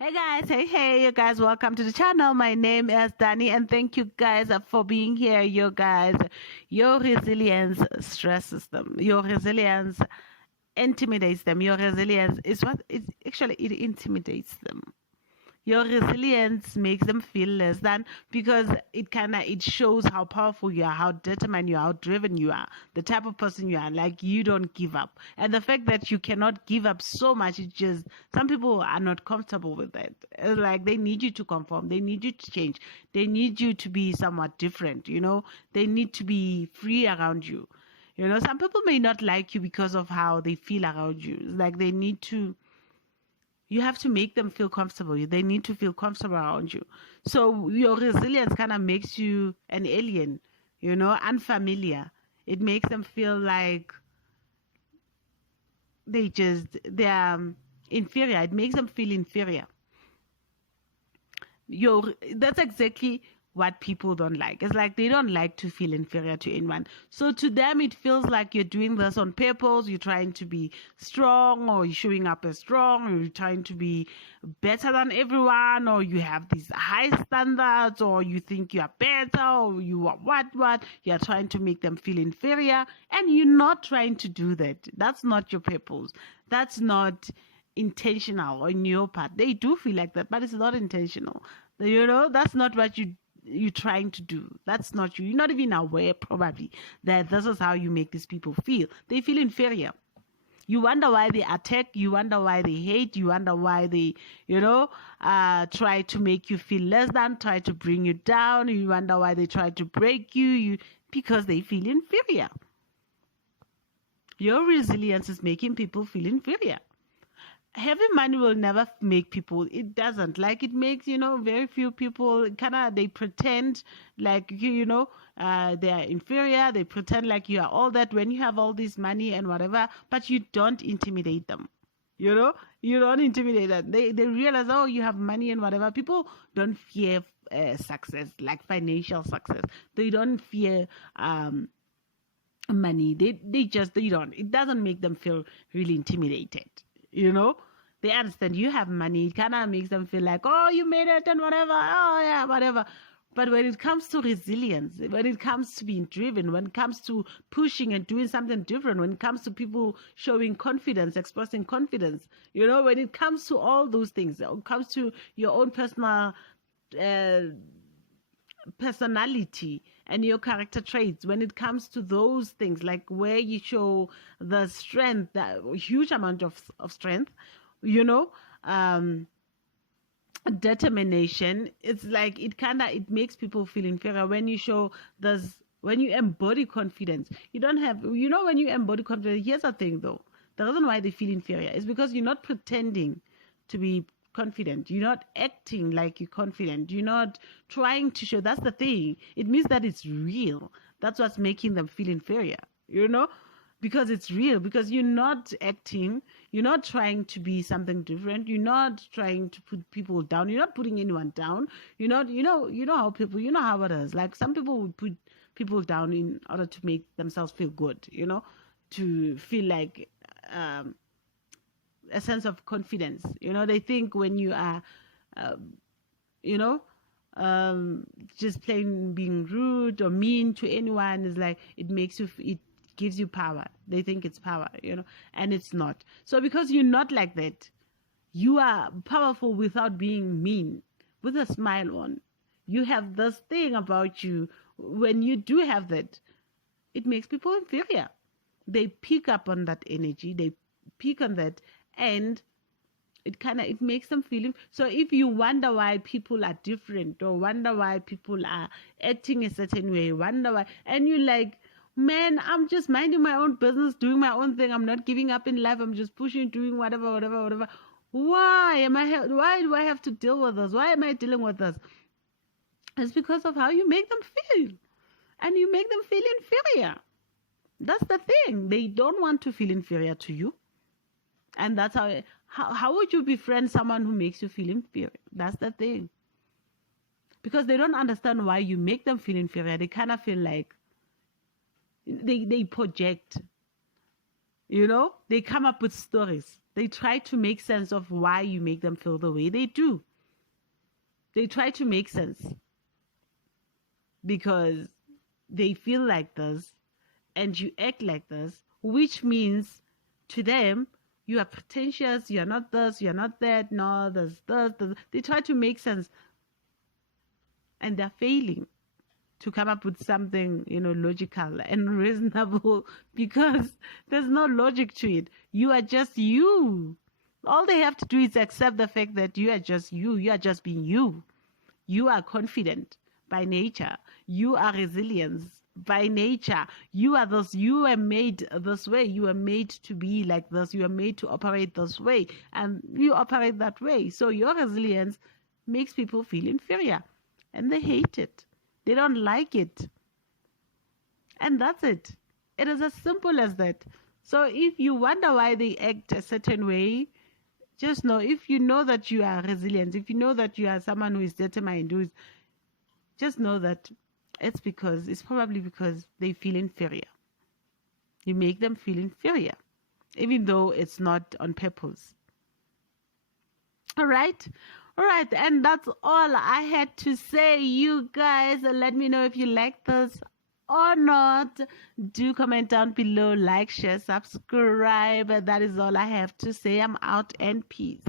Hey guys, hey, you guys, welcome to the channel. My name is Danny, and thank you guys for being here. You guys, your resilience stress system, your resilience intimidates them. Your resilience is what it actually it intimidates them. Your resilience makes them feel less than because it shows how powerful you are, how determined you are, how driven you are, the type of person you are. Like you don't give up, and the fact that you cannot give up so much, it just some people are not comfortable with that. It's like they need you to conform, they need you to change, they need you to be somewhat different. They need to be free around you. Some people may not like you because of how they feel around you. It's like you have to make them feel comfortable. They need to feel comfortable around you. So your resilience kind of makes you an alien, unfamiliar. It makes them feel like they're inferior. It makes them feel inferior. That's exactly what people don't like. It's like they don't like to feel inferior to anyone. So to them, it feels like you're doing this on purpose. You're trying to be strong, or you're showing up as strong, or you're trying to be better than everyone, or you have these high standards, or you think you are better, or you are what. You're trying to make them feel inferior, and you're not trying to do that. That's not your purpose. That's not intentional on your part. They do feel like that, but it's not intentional. That's not what you're trying to do. That's not you. You're not even aware probably that this is how you make these people feel. They feel inferior. You wonder why they attack. You wonder why they hate. You wonder why they, try to make you feel less than, try to bring you down. You wonder why they try to break you. Because they feel inferior. Your resilience is making people feel inferior. Having money will never make people, it doesn't, like it makes very few people they pretend like they are inferior. They pretend like you are all that when you have all this money and whatever, but you don't intimidate them. You don't intimidate them. They realize, oh, you have money and whatever. People don't fear success, like financial success. They don't fear money. They don't, it doesn't make them feel really intimidated. They understand you have money. It kind of makes them feel like, oh, you made it and whatever. Oh, yeah, whatever. But when it comes to resilience, when it comes to being driven, when it comes to pushing and doing something different, when it comes to people showing confidence, expressing confidence, when it comes to all those things, when it comes to your own personal uh, personality and your character traits, when it comes to those things, like where you show the strength, that huge amount of strength, um determination, it's like it makes people feel inferior when you show this. When you embody confidence, you don't have, when you embody confidence, here's the thing though, the reason why they feel inferior is because you're not pretending to be confident. You're not acting like you're confident. You're not trying to show. That's the thing. It means that it's real. That's what's making them feel inferior, because it's real, because you're not acting, you're not trying to be something different, you're not trying to put people down, you're not putting anyone down. How people, how it is, like some people would put people down in order to make themselves feel good, to feel like a sense of confidence. They think when you are you know just plain being rude or mean to anyone is like, it gives you power. They think it's power, and it's not. So because you're not like that, you are powerful without being mean, with a smile on. You have this thing about you. When you do have that, it makes people inferior. They pick up on that energy. They pick on that, and it makes them feel. So if you wonder why people are different, or wonder why people are acting a certain way, wonder why, and you're like, man, I'm just minding my own business, doing my own thing. I'm not giving up in life. I'm just pushing, doing whatever. Why do I have to deal with this? Why am I dealing with this? It's because of how you make them feel. And you make them feel inferior. That's the thing. They don't want to feel inferior to you. And that's how would you befriend someone who makes you feel inferior? That's the thing. Because they don't understand why you make them feel inferior. They kind of feel like they project. They come up with stories. They try to make sense of why you make them feel the way they do. They try to make sense because they feel like this and you act like this, which means to them, you are pretentious, you're not this, you're not that, no, this. They try to make sense and they're failing to come up with something, logical and reasonable because there's no logic to it. You are just you. All they have to do is accept the fact that you are just you. You are just being you. You are confident by nature. You are resilient by nature. You are this. You are made this way. You are made to be like this. You are made to operate this way. And you operate that way. So your resilience makes people feel inferior. And they hate it. They don't like it. And that's it. It is as simple as that. So if you wonder why they act a certain way, just know, if you know that you are resilient, if you know that you are someone who is determined, just know that it's probably because they feel inferior. You make them feel inferior, even though it's not on purpose. All right. All right, and that's all I had to say, you guys. Let me know if you like this or not. Do comment down below, like, share, subscribe. That is all I have to say. I'm out, and peace.